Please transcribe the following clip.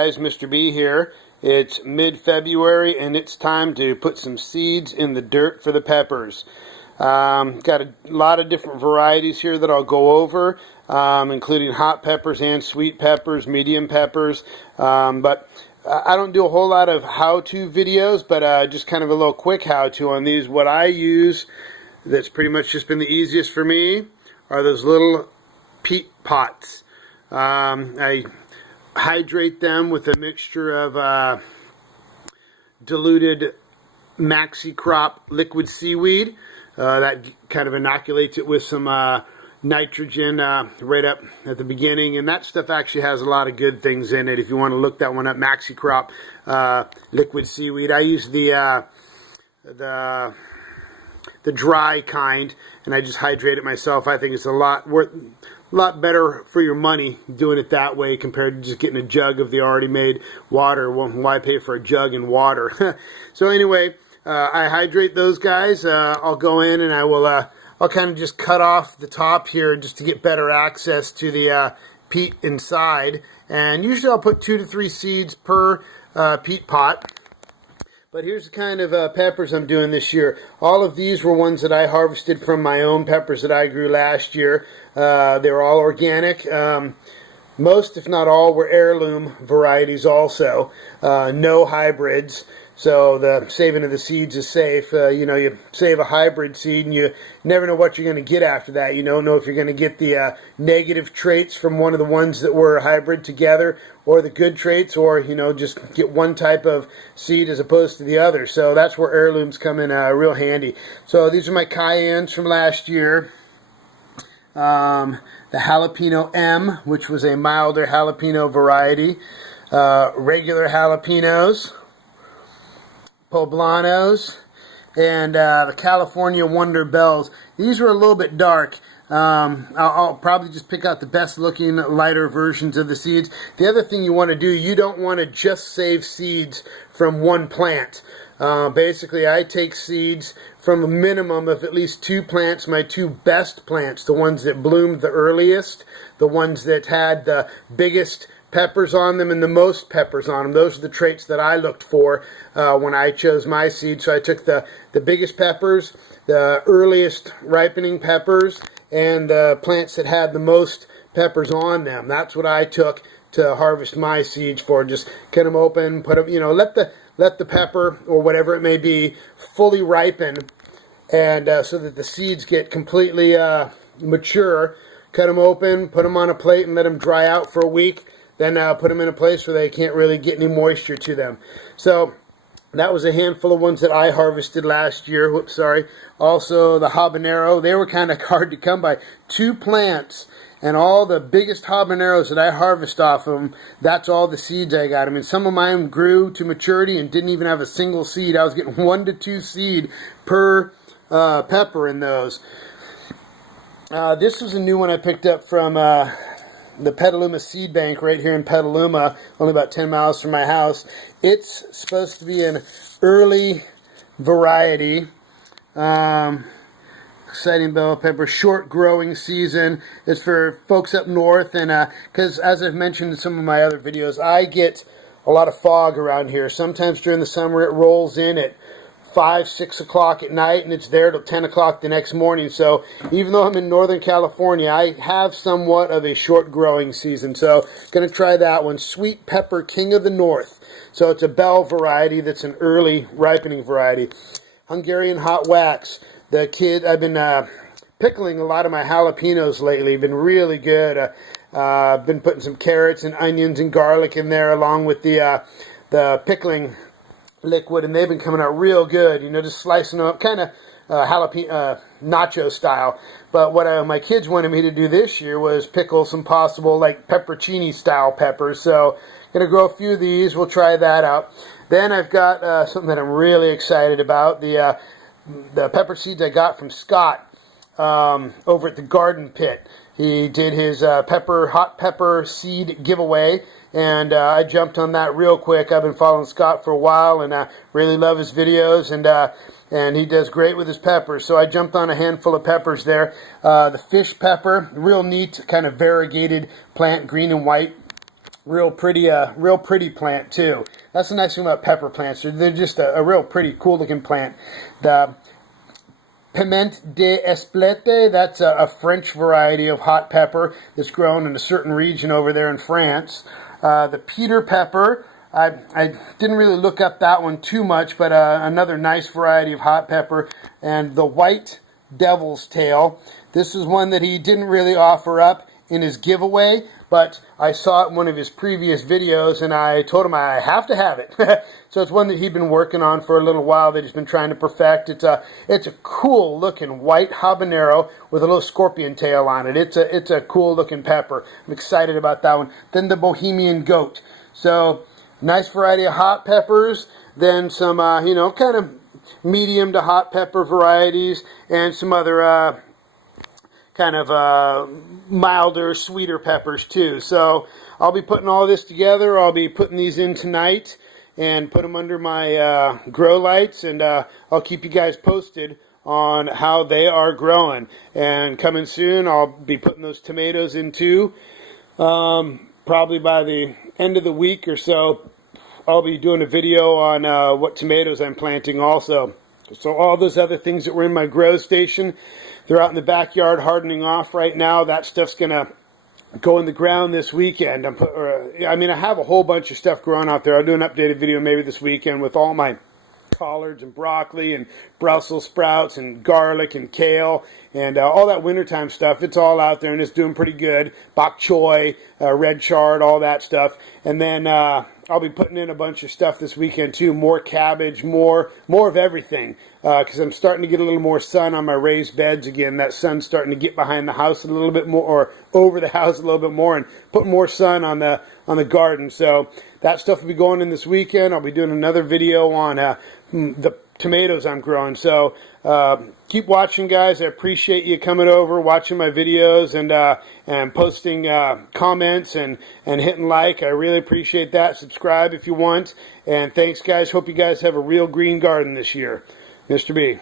Guys, Mr. B here. It's mid-February and it's time to put some seeds in the dirt for the peppers. Got a lot of different varieties here that I'll go over, including hot peppers and sweet peppers, medium peppers. But I don't do a whole lot of how-to videos, but just kind of a little quick how-to on these. What I use that's pretty much just been the easiest for me are those little peat pots. I hydrate them with a mixture of diluted maxi crop liquid seaweed. That kind of inoculates it with some nitrogen right up at the beginning, and that stuff actually has a lot of good things in it. If you want to look that one up, maxi crop liquid seaweed. I use the dry kind, and I just hydrate it myself. I think it's a lot better for your money doing it that way compared to just getting a jug of the already made water. Well, why pay for a jug and water? So anyway, I hydrate those guys. I'll go in and I'll kind of just cut off the top here just to get better access to the peat inside. And usually I'll put 2 to 3 seeds per peat pot. But here's the kind of peppers I'm doing this year. All of these were ones that I harvested from my own peppers that I grew last year. They were all organic. Most, if not all, were heirloom varieties also. No hybrids. So the saving of the seeds is safe. You save a hybrid seed and you never know what you're going to get after that. You don't know if you're going to get the negative traits from one of the ones that were hybrid together, or the good traits, or just get one type of seed as opposed to the other. So that's where heirlooms come in real handy. So these are my cayennes from last year. The Jalapeno M, which was a milder jalapeno variety. Regular jalapenos. Poblanos, and the California Wonder Bells. These were a little bit dark. I'll probably just pick out the best looking lighter versions of the seeds. The other thing you want to do, you don't want to just save seeds from one plant. Basically, I take seeds from a minimum of at least 2 plants, my 2 best plants, the ones that bloomed the earliest, the ones that had the biggest peppers on them and the most peppers on them. Those are the traits that I looked for when I chose my seed. So I took the biggest peppers, the earliest ripening peppers, and the plants that had the most peppers on them. That's what I took to harvest my seeds for. Just cut them open, put them, let the pepper or whatever it may be fully ripen, and so that the seeds get completely mature. Cut them open, put them on a plate, and let them dry out for a week. Then put them in a place where they can't really get any moisture to them. So that was a handful of ones that I harvested last year. Whoops, sorry. Also the habanero. They were kind of hard to come by. 2 plants, and all the biggest habaneros that I harvest off of them, that's all the seeds I got. I mean, some of mine grew to maturity and didn't even have a single seed. I was getting 1 to 2 seed per pepper in those. This was a new one I picked up from the Petaluma Seed Bank right here in Petaluma, only about 10 miles from my house. It's supposed to be an early variety. Exciting bell pepper, short growing season. It's for folks up north, and because as I've mentioned in some of my other videos, I get a lot of fog around here. Sometimes during the summer it rolls in at 5, 6 o'clock at night, and it's there till 10 o'clock the next morning. So even though I'm in Northern California, I have somewhat of a short growing season. So going to try that one. Sweet Pepper King of the North. So it's a bell variety that's an early ripening variety. Hungarian Hot Wax. I've been pickling a lot of my jalapenos lately. Been really good. Been putting some carrots and onions and garlic in there along with the pickling liquid, and they've been coming out real good. Just slicing them up, kind of jalapeno nacho style. But what my kids wanted me to do this year was pickle some possible like pepperoncini style peppers. So gonna grow a few of these. We'll try that out. Then I've got something that I'm really excited about. The pepper seeds I got from Scott over at the Garden Pit. He did his hot pepper seed giveaway, and I jumped on that real quick. I've been following Scott for a while, and I really love his videos, and he does great with his peppers. So I jumped on a handful of peppers there. The fish pepper, real neat, kind of variegated plant, green and white. real pretty plant too. That's the nice thing about pepper plants. They're just a real pretty, cool looking plant. The pimient eslpette, that's a French variety of hot pepper that's grown in a certain region over there in France. The Peter pepper, I didn't really look up that one too much, but another nice variety of hot pepper. And the white devil's tail, this is one that he didn't really offer up in his giveaway, but I saw it in one of his previous videos, and I told him I have to have it. So it's one that he'd been working on for a little while that he's been trying to perfect. It's a cool looking white habanero with a little scorpion tail on it. It's a cool looking pepper. I'm excited about that one. Then the Bohemian goat. So nice variety of hot peppers. Then some kind of medium to hot pepper varieties, and some other kind of milder, sweeter peppers too. So I'll be putting all this together. I'll be putting these in tonight and put them under my grow lights, and I'll keep you guys posted on how they are growing. And coming soon, I'll be putting those tomatoes in too. Probably by the end of the week or so, I'll be doing a video on what tomatoes I'm planting also. So all those other things that were in my grow station, they're out in the backyard hardening off right now. That stuff's going to go in the ground this weekend. I have a whole bunch of stuff growing out there. I'll do an updated video maybe this weekend with all my collards and broccoli and Brussels sprouts and garlic and kale and all that wintertime stuff. It's all out there and it's doing pretty good. Bok choy, red chard, all that stuff. And then I'll be putting in a bunch of stuff this weekend too. More cabbage, more of everything. Because I'm starting to get a little more sun on my raised beds again. That sun's starting to get behind the house a little bit more, or over the house a little bit more, and put more sun on the garden. So that stuff will be going in this weekend. I'll be doing another video on the tomatoes I'm growing. So keep watching, guys. I appreciate you coming over, watching my videos, and posting comments and hitting like. I really appreciate that. Subscribe if you want. And thanks, guys. Hope you guys have a real green garden this year. Mr. B.